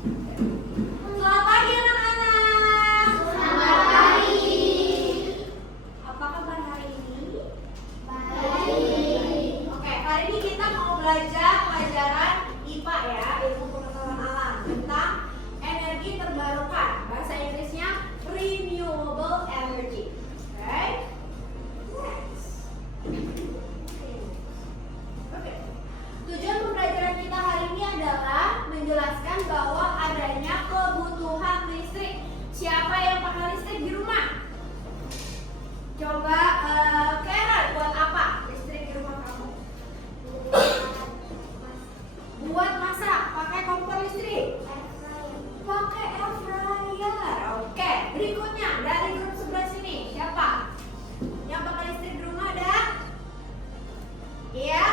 Selamat pagi anak-anak. Selamat pagi. Apa kabar hari ini? Baik. Oke, hari ini kita mau belajar pelajaran IPA ya, ilmu pengetahuan alam tentang energi terbarukan. Bahasa Inggrisnya renewable energy. Oke. Next. Oke. Tujuan pembelajaran kita hari ini adalah menjelaskan bahwa adanya kebutuhan listrik. Siapa yang pakai listrik di rumah? Coba Karen, buat apa listrik di rumah kamu? Buat masak, pakai kompor listrik. Pakai air fryer. Oke, berikutnya dari grup sebelah sini siapa? Yang pakai listrik di rumah ada? Iya?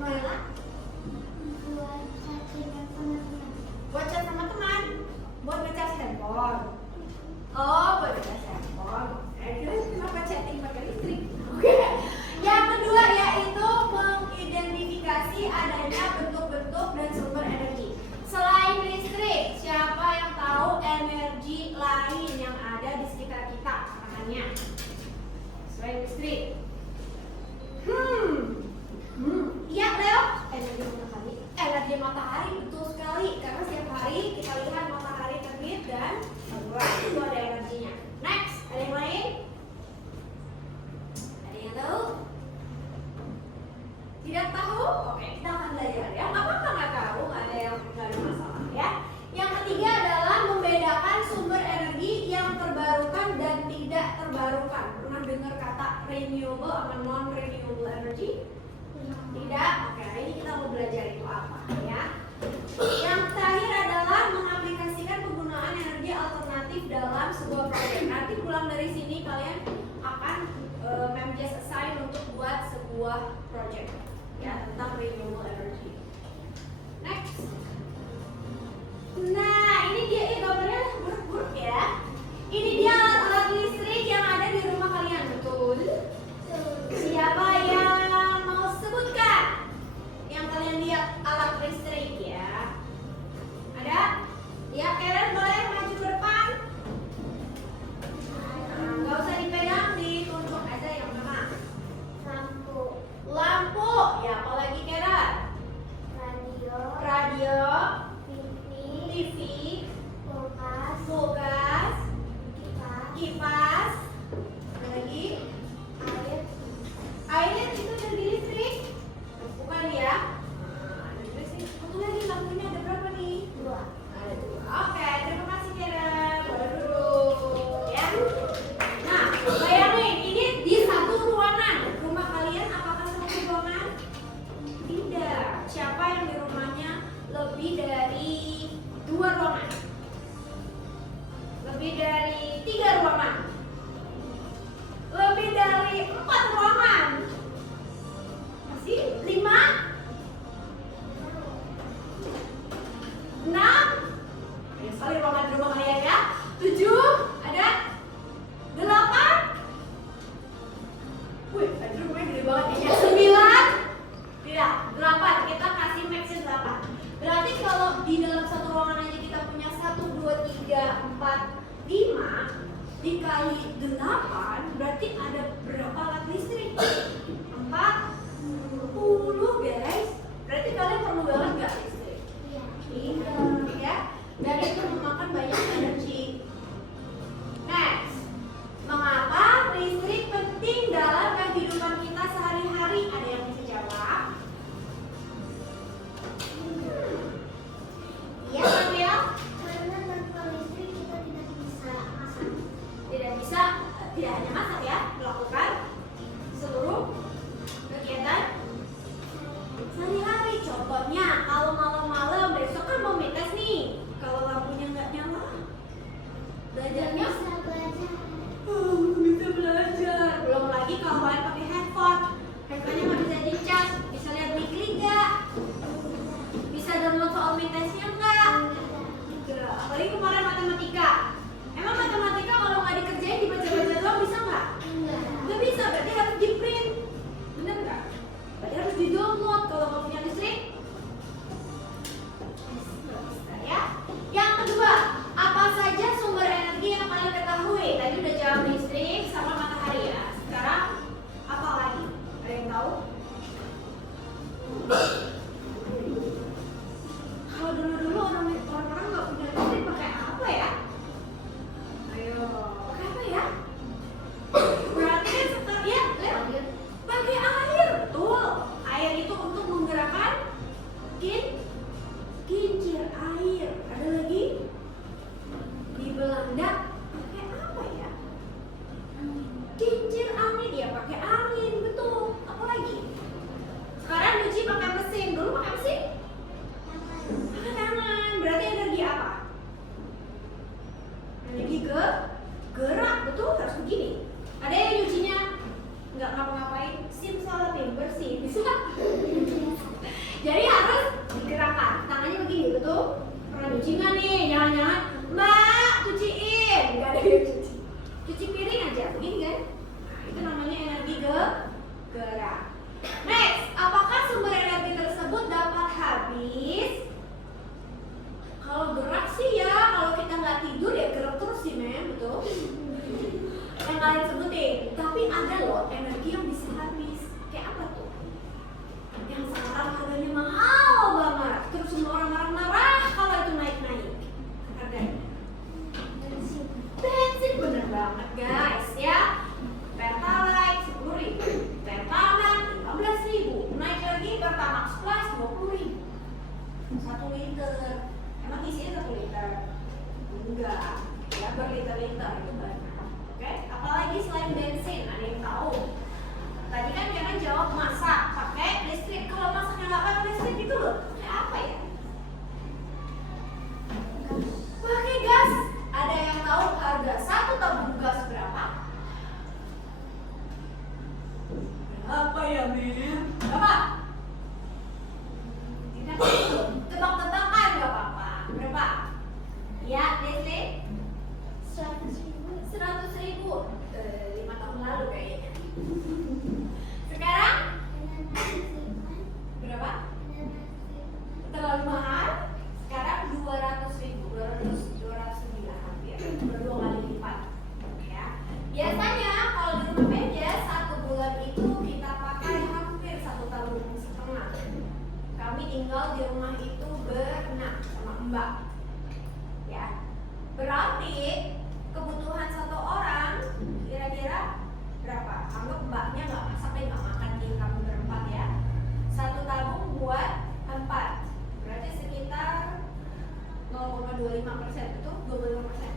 Mana? Buat chat sama teman. Buat ngecas handphone. Oh, buat ngecas handphone. Kenapa chatting pakai listrik? Oke. Yang kedua yaitu mengidentifikasi adanya bentuk-bentuk dan sumber energi. Selain listrik, siapa yang tahu energi lain yang ada di sekitar kita? Tangannya. Selain listrik. Iya Leo. Energi matahari betul sekali karena setiap hari kita lihat matahari terbit dan tenggelam. Itu ada energinya. Next, ada yang lain? Ada yang tahu? Tidak tahu? Oke, kita akan belajar ya. Nggak apa-apa nggak tahu, nggak ada masalah ya. Yang ketiga adalah membedakan sumber energi yang terbarukan dan tidak terbarukan. Pernah dengar kata renewable sama non renewable energy? Tidak? Oke, hari ini kita mau belajar itu apa ya. Yang terakhir adalah mengaplikasikan penggunaan energi alternatif dalam sebuah proyek. Nanti pulang dari sini kalian akan just assign untuk buat sebuah proyek ya tentang renewable energy. Next. Nah, ini dia gambarnya buruk-buruk ya. Ini dia alat listrik yang ada di rumah kalian, betul? Siapa yang mau sebutkan yang kalian lihat alat listrik ya? Ada? Ya, Karen boleh maju ke depan. Nggak usah dipegang, ditunjuk aja yang mana. Lampu. Ya, apalagi Karen? Radio. TV. Kulkas. Kipas. Ada lagi? Air itu energi listrik? Bukan ya? Ada juga sih. Satu lagi lampunya ada berapa nih? Ada 2. Oke, terima kasih Karen. Boleh duduk ya. Nah, bayangin ini di satu ruangan. Rumah kalian apakah satu ruangan? Tidak. Siapa yang di rumahnya lebih dari 2 ruangan? Lebih dari 3 ruangan? Lebih dari 4 ruangan? Masih 5? 6? Ya, sekali ruangan di rumah kalian ya. 7? Ada? 8? Wih, ada rumahnya gede banget ya. 9? Tidak, 8. Kita kasih maxnya 8. Berarti kalau di dalam satu ruangan aja kita punya 1, 2, 3, 4, 5 dikali 8 berarti ada berapa alat listrik? 40 guys. Berarti kalian perlu banget nggak listrik? Iya ya. Dan itu memakan banyak energi. Next, mengapa listrik penting dalam kehidupan kita sehari-hari? Ada yang bisa jawab? Iya kan ya? Tidak bisa, tidak hanya masak ya, melakukan seluruh air. Ada lagi? Di Belanda pakai apa ya? Kincir angin, ya pakai angin, betul. Apa lagi? Sekarang nyuci pakai mesin, dulu pakai mesin? Pakai tangan. Berarti energi apa? Energi gerak, betul, harus begini. Ada yang nyucinya nggak ngapa-ngapain, simsalabim, bersih, bisa? Jadi harus digerakkan, tangannya begini, betul? Pernah nyuci nggak nih? Jangan-jangan, Mbak, cuciin. Nggak ada yang cuci. Cuci piring aja, begini kan? Nah, itu namanya energi gerak. Next, apakah sumber energi tersebut dapat habis? Kalau gerak sih ya, kalau kita nggak tidur ya gerak terus sih, men, betul? Yang kalian sebutin, tapi ada loh energi yang bisa habis. Kayak apa tuh? Yang sekarang harganya mahal banget, terus semua orang marah-marah kalau itu naik-naik harganya. Bensin bener banget guys ya. Pertalite 10.000, Pertamax 15.000, naik lagi Pertamax Plus 20.000. 1 liter, emang isinya 1 liter? Enggak, ya berliter-liter gitu. Oke, apalagi selain bensin, ada yang tahu? Tadi kan kalian jawab masak pakai listrik. Kalau masaknya nggak pakai listrik itu loh, pakai apa ya? Pakai gas. Ada yang tahu harga satu tabung gas berapa? Apa ya, Min? Berapa? Tidak tahu. Tebak-tebakan nggak apa-apa. Berapa? Ya, Leslie? 100.000. 5 tahun lalu kayaknya. Sekarang berapa? Terlalu mahal. Sekarang 200.000, 209 hampir, berdua kali lipat. Ya. Biasanya kalau di rumah meja 1 bulan itu kita pakai hampir 1,5 tabung. Kami tinggal di rumah itu berenam sama Mbak. Ya. Berarti kebutuhan satu orang kira-kira berapa? Anggap mbaknya nggak masak deh, nggak makan di kamu berempat ya. 1 tabung buat 4, berarti sekitar 0,25%, betul? 25%.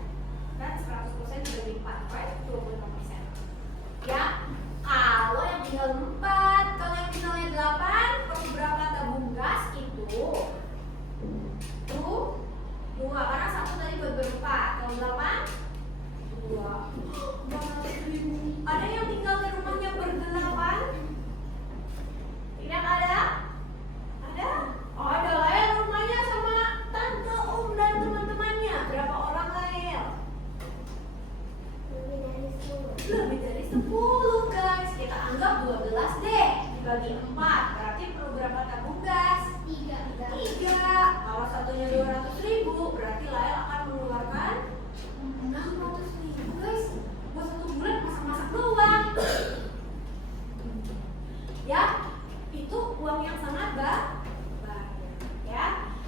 Dan 100% dibagi 4, right? 25%. Ya, kalau yang tinggal 4, kalau yang tinggalnya 8, perlu berapa tabung gas itu? Tuh, 2, karena 1 tadi buat berempat. Kalau 8, 2. Ada yang tinggal di rumahnya berdelapan? Tidak ada? Ada? Oh, ada lah ya rumahnya sama tante, om, dan teman-temannya. Berapa orang lah ya? Lebih dari 10 guys. Kita anggap 12 deh. Dibagi 4, berarti perlu berapa tabung gas? 3. Kalau satunya 200.000, berarti Lael akan mengeluarkan 600.000 guys. Buat 1 bulan masak-masak doang. Ya, itu uang yang sangat banyak. Ya.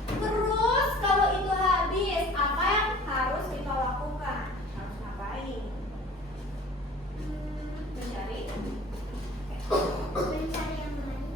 Terus kalau itu habis, apa yang harus kita lakukan? Harus ngapain? Mencari yang lain.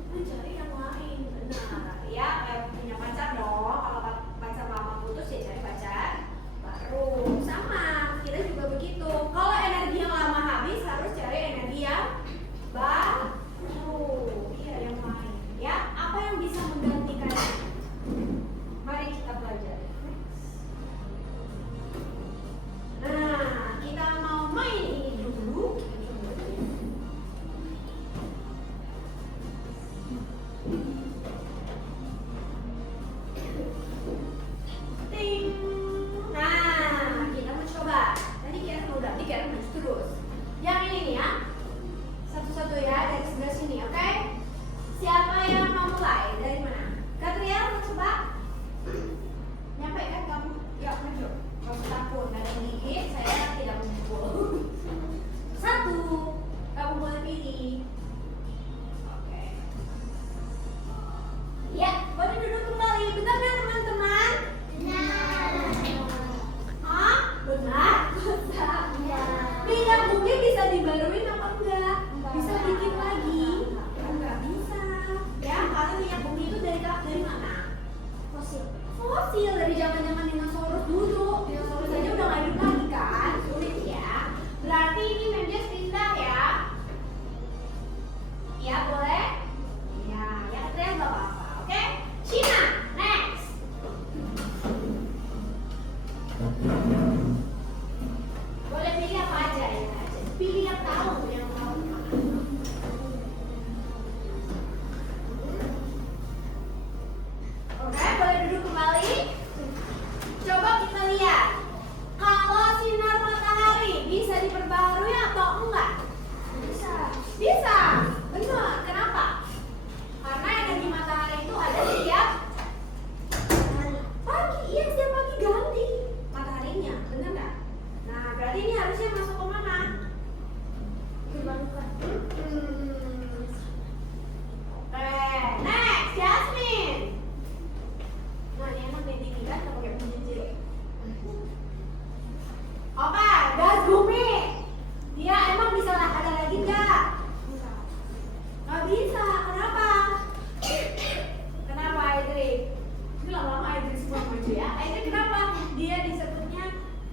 Ini kenapa dia disebutnya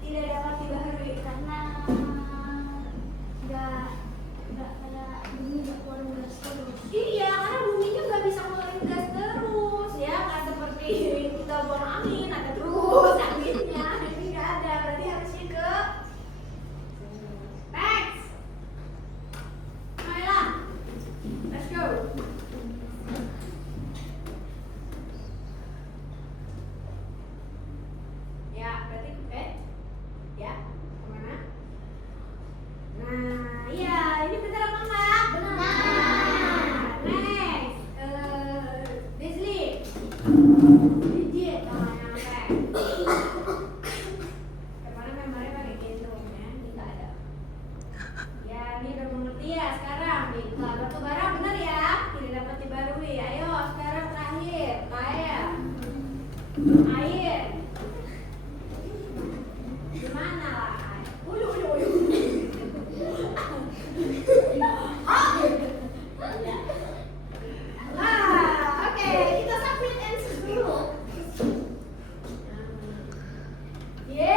tidak dapat dibaharui? Karena nggak kayak bumi nggak keluar gas terus. Iya, karena buminya nggak bisa ngeluarin gas terus ya, nggak seperti kita buang angin ada terus anginnya. Ini nggak ada, berarti harusnya ke next. Ayolah, let's go. Ya, berarti ya kemana? Nah, iya, ini benar apa enggak? Benar. Next, Disney. Digit sama yang teh. Kemarin membernya pakai gendong ya, ini nggak ada. Ya, ini udah mengerti ya sekarang. Nih, batu bara benar ya, tidak dapat dibarui. Ayo, sekarang terakhir, air. Air. Gimana lah? Uyu. Nah, oke, kita submit answer dulu. Oke.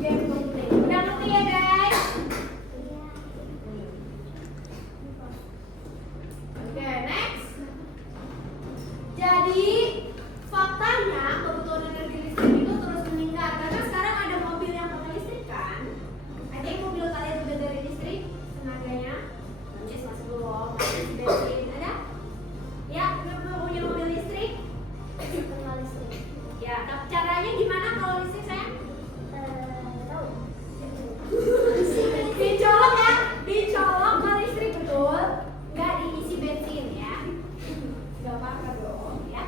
Game complete. Udah ngerti ya, guys? Oke, next. Jadi faktanya kebutuhan energi listrik itu terus meningkat karena sekarang ada mobil yang pakai listrik kan. Ada yang mobil kalian udah dari listrik tenaganya? Masih belum. Masih bensin ada? Ya, punya mobil listrik? Kenal listrik. Ya, caranya gimana kalau listrik sayang? Tahu. Dicolok ya, dicolok ke listrik betul, nggak diisi bensin ya. Nggak apa-apa dong ya.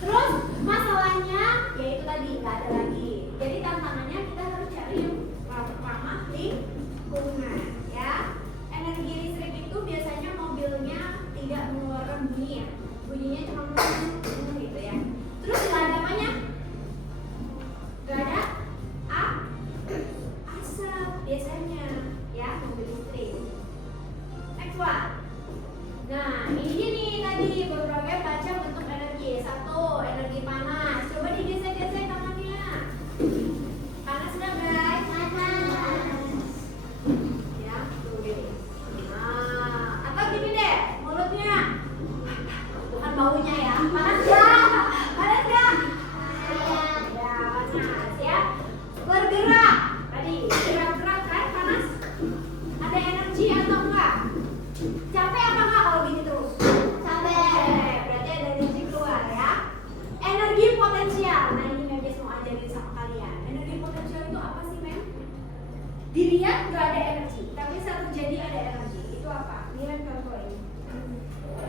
Terus masalahnya yaitu tadi nggak ada lagi. Jadi tantangannya kita harus cari yang ramah lingkungan ya. Energi listrik itu biasanya mobilnya tidak mengeluarkan bunyi ya. Bunyinya cuma gitu ya. Terus nggak ada apanya? Nggak ada asap biasanya ya mobil listrik. Next one. Nah, ini nih tadi beberapa macam bentuk energi. Satu, energi panas. Coba digesek-gesek tangannya. Panas nggak guys? Panas. Ya, tuh deh. Nah, atau gini deh, mulutnya. Bukan baunya ya. Panas nggak? Panas nggak? Ya, panas ya. Bergerak. Tadi gerak-gerak kan panas. Ada energi atau enggak? Capek apa enggak kalau gini terus? Capek. Berarti ada energi keluar ya. Energi potensial. Nah, ini Mem Jess mau ajarin sama kalian. Energi potensial itu apa sih, Mem? Dilihat nggak ada energi, tapi saat terjadi ada energi. Itu apa? Lihat contoh ini.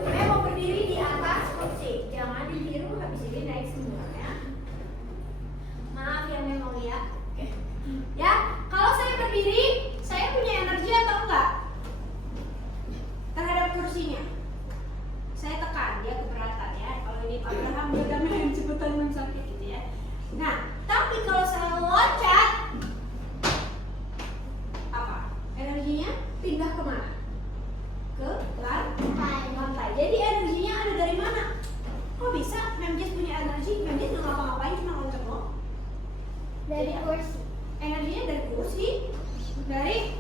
Mem mau berdiri di atas kursi. Jangan ditiru, habis ini naik semua ya. Maaf ya, Mem mau lihat. Ya, kalau saya berdiri, saya punya energi atau enggak? Terhadap kursinya. Saya tekan, dia keberatan ya. Kalau ini Abraham udah main cepetan sakit gitu ya. Nah, tapi kalau saya loncat, apa? Energinya pindah kemana? Ke lantai. Jadi energinya ada dari mana? Kok bisa? Mem Jess punya energi, Mem Jess nggak ngapa-ngapain, cuma loncat loh. Dari kursi. Energinya dari kursi, dari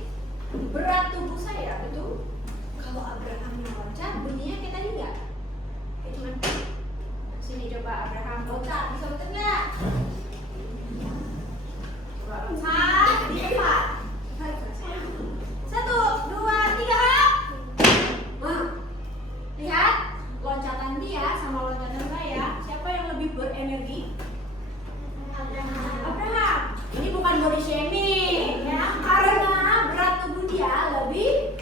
berat tubuh saya, betul? Kalau Abraham yang loncat, bunyinya kayak tadi nggak? Kayak cuman sini coba Abraham loncat, bisa loncat nggak? Coba loncat di tempat. 1, 2, 3, up. Lihat loncatan dia sama loncatan saya, siapa yang lebih berenergi? Abraham. Ini bukan body shaming ya, karena berat tubuh dia lebih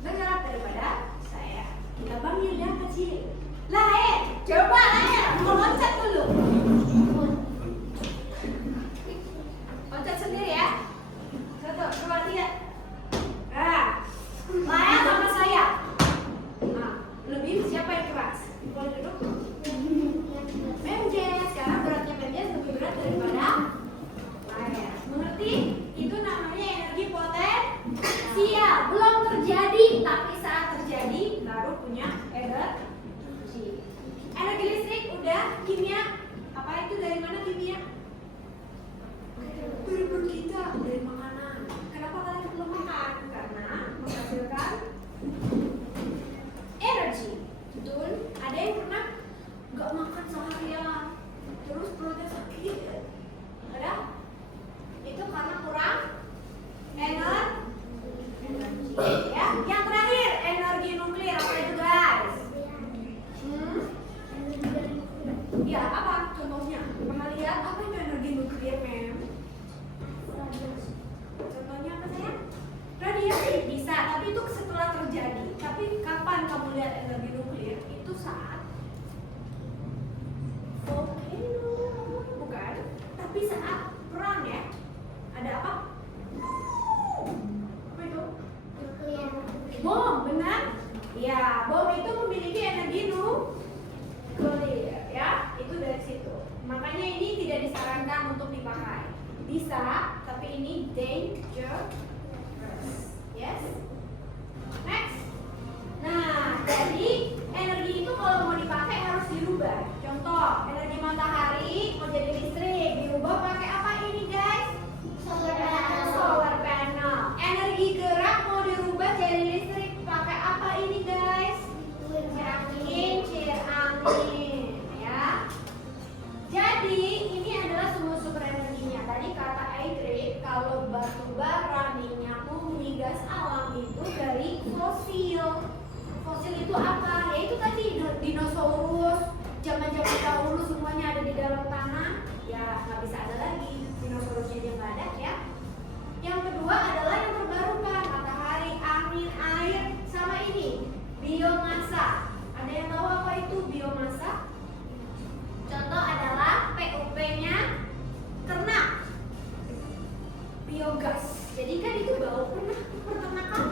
bergerak daripada saya. Kita panggil dia kecil. Coba mau loncat dulu. Loncat sendiri ya. 1, 2, 3. Lae sama saya. Nah, lebih siapa yang keras? Boleh duduk? Mem Jess, sekarang beratnya Mem Jess lebih berat daripada Lae. Mengerti? Itu namanya energi potensial. Belum terjadi, tapi saat terjadi baru punya energi. kimia. Apa itu dari mana kimia? Dari perut kita, dari makanan. Kenapa kalian perlu makan? Karena menghasilkan energi. Betul? Ada yang pernah nggak makan seharian, terus perutnya sakit? Ada? Itu karena kurang energi. Ya. Yang terakhir, energi nuklir. Apa itu guys? Ya, apa contohnya? Pernah lihat apa itu energi nuklir, Mem? Contohnya apa sayang? Radiasi bisa, tapi itu setelah terjadi. Tapi kapan kamu lihat energi nuklir? Itu saat volcano, bukan? Tapi saat perang ya. Ada apa? Apa itu? Bom, benar? Ya, bom itu memiliki energi nuklir ya. Itu dari situ. Makanya ini tidak disarankan untuk dipakai. Bisa, tapi ini dangerous. Yes. Next. Nah, jadi energi itu kalau mau dipakai harus dirubah. Contoh, energi matahari mau jadi listrik, dirubah pakai apa ini guys? Solar panel. Energi gerak mau dirubah jadi listrik pakai apa ini guys? Kincir angin, ya. Jadi ini adalah sumber energinya. Tadi kata Aidre, kalau batu bara, minyak bumi, gas alam itu dari fosil. Fosil itu apa? Ya itu tadi dinosaurus, zaman-zaman dahulu semuanya ada di dalam tanah. Ya nggak bisa ada lagi, dinosaurusnya dia nggak ada ya. Yang kedua adalah yang terbarukan, matahari, angin, air, sama ini biomasa. Ada yang tahu apa itu biomasa? Contoh adalah PUP-nya ternak, biogas. Jadi kan itu bau. Pernah ke peternakan?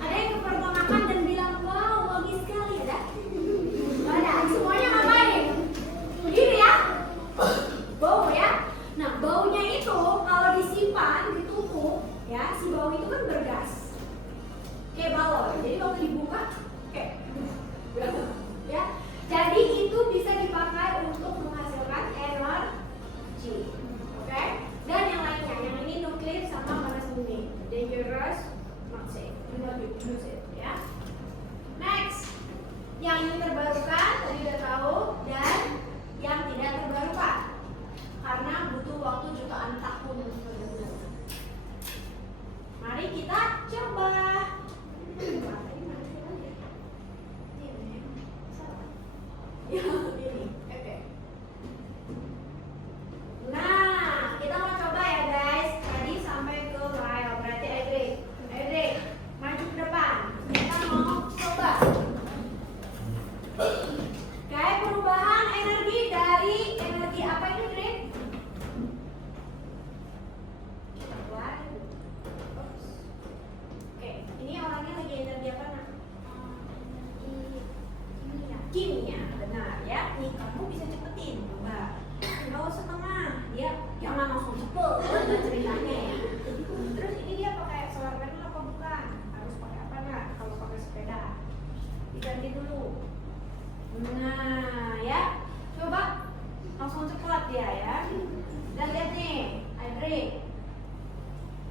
Ada yang ke peternakan dan bilang, wow, wangi sekali, ada? Gak ada. Semuanya ngapain? Begini ya, bau ya. Nah, baunya itu kalau disimpan, ditumpuk, ya, si bau itu kan bergas, kayak balon. Jadi waktu dibuka, kayak ya. Jadi itu bisa dipakai untuk menghasilkan energi, oke? Dan yang lainnya, yang ini nuklir sama panas bumi, dangerous, not safe, not safe, ya. Next, yang ini terbarukan tadi udah tahu, dan yang tidak terbarukan karena butuh waktu jutaan tahun untuk benar-benar. Mari kita coba. Ya, ini. Oke. Nah, kita mau coba ya guys. Tadi sampai ke Lyle, berarti Aidre, maju ke depan. Kita mau coba. Kayak perubahan energi dari energi apa ini, Dre? Oke, ini orangnya lagi energi apa nak? Kimia, benar ya. Nih kamu bisa cepetin, coba. Kalau setengah, dia jangan langsung cepet ceritanya ya. Terus ini dia pakai solar panel apa bukan? Harus pakai apa nak? Kalau pakai sepeda, diganti dulu. Nah ya, coba langsung cepat dia ya. Dan lihat nih, Aidre,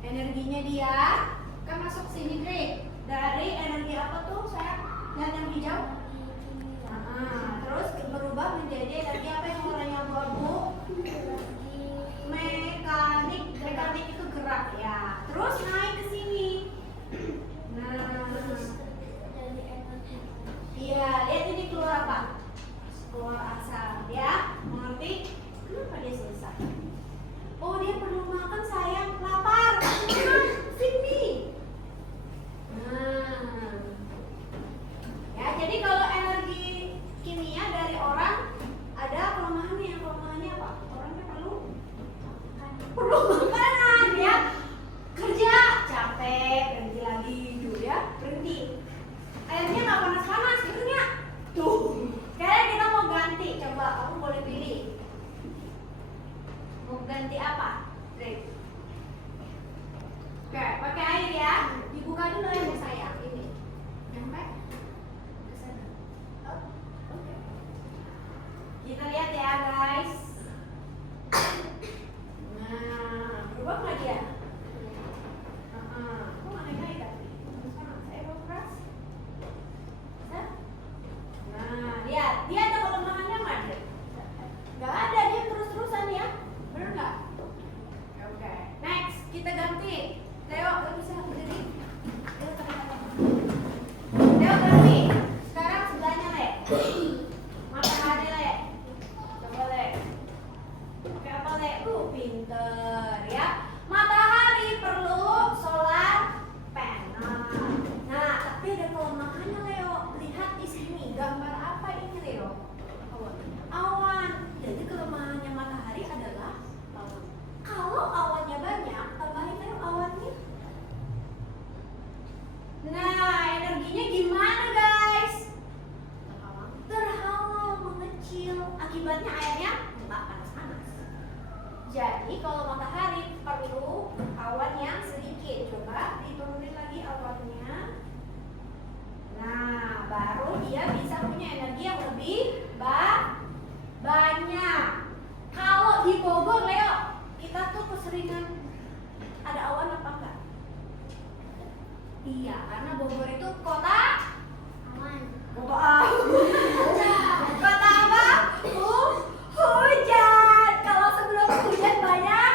energinya dia kan masuk sini, Dre. Dari energi apa tuh sayang? Lihat yang hijau. Terus berubah menjadi energi apa yang warnanya abu-abu? Mekanik itu Kita lihat ya guys. Nah, berubah nggak dia? Kok nggak naik kan? Saya mau keras. Nah, lihat, dia ada kelemahannya nggak? Nggak ada, dia terus-terusan ya. Bener nggak? Oke, next kita ganti. Theo, lo bisa berdiri? Theo ganti. Sekarang sebelahnya Le. Matahari Le. Coba Le. Pakai apa Le? Pinter ya. Matahari perlu solar panel. Nah, tapi ada kelemahannya Leo. Lihat di sini, gambar apa ini Leo? Awan. Jadi kelemahannya matahari adalah kalau awannya banyak, tambahin Leo awannya. Nah, energinya gimana guys? Terhalang, mengecil. Akibatnya airnya nggak panas-panas. Jadi kalau matahari perlu awan yang sedikit. Coba diturunin lagi awannya. Nah, baru dia bisa punya energi yang lebih banyak. Kalau di Bogor, Leo, kita tuh keseringan ada awan apa enggak? Iya, karena Bogor itu kota Aman. kota kota apa? Hujan. Kalau sebelum hujan banyak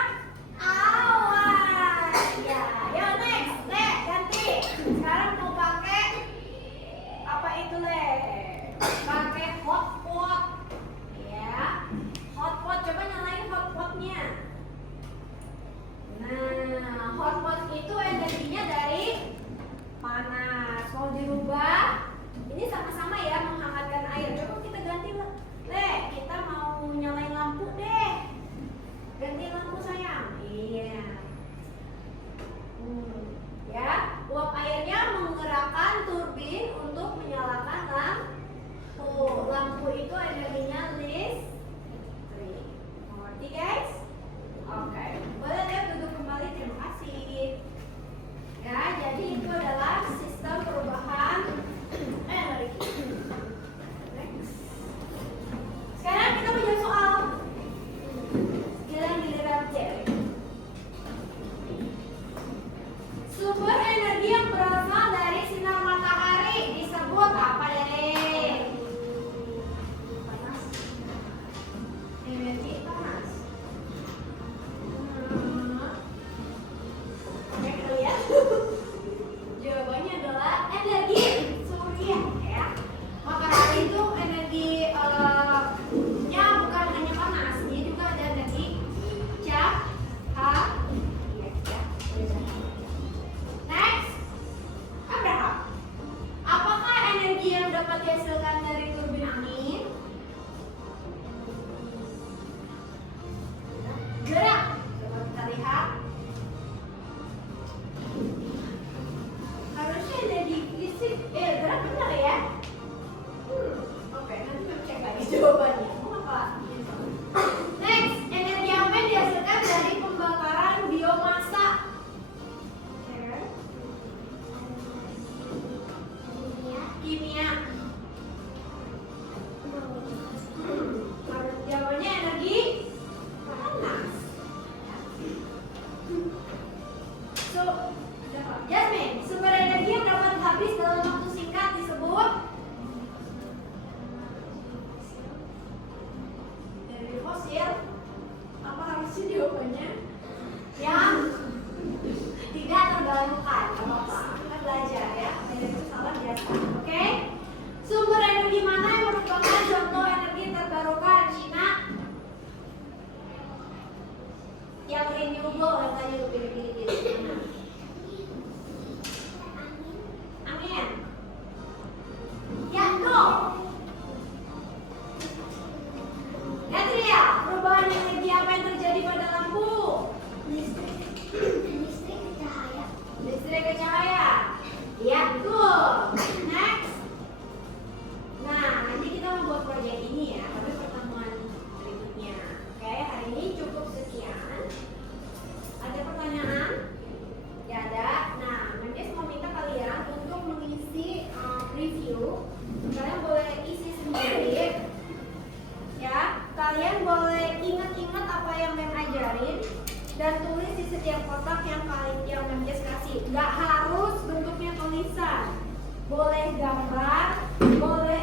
awan. Ya, yo next, Le, ganti. Sekarang mau pakai apa itu Le? Pakai hotpot. Ya, hotpot. Coba nyalain hotpotnya. Nah, hotpot itu energinya dari panas. Mau dirubah? Ini sama-sama ya, menghangatkan air. Coba kita ganti Le, kita mau nyalain lampu deh. Ganti lampu sayang. Iya. Ya, uap airnya menggerakkan turbin untuk menyalakan lampu. Lampu itu energinya listrik. Mengerti guys? Oke. Boleh deh duduk kembali. Terima kasih. Ya, jadi itu adalah sistem perubahan energi. Next. Sekarang kita punya soal. Giliran Jerry. Sumber energi yang berasal dari sinar matahari disebut apa Dede? Panas. Energi panas. Oke, kita lihat. Jawabannya adalah energi surya ya. Matahari itu energinya bukan hanya panas, dia juga ada energi cahaya. Next, Abraham. Apakah energi yang dapat dihasilkan dari turbin angin? Gerak. Coba kita lihat. Harusnya energi fisik. Gerak benar ya? Oke, nanti kita cek lagi jawabannya. Mau apa? Next, energi apa yang dihasilkan dari pembakaran biomasa? Kimia. Jawabannya energi panas. So, Jasmine, sumber energi yang dapat habis dalam waktu singkat disebut dan tulis di setiap kotak yang Menkes kasih. Nggak harus bentuknya tulisan, boleh gambar, boleh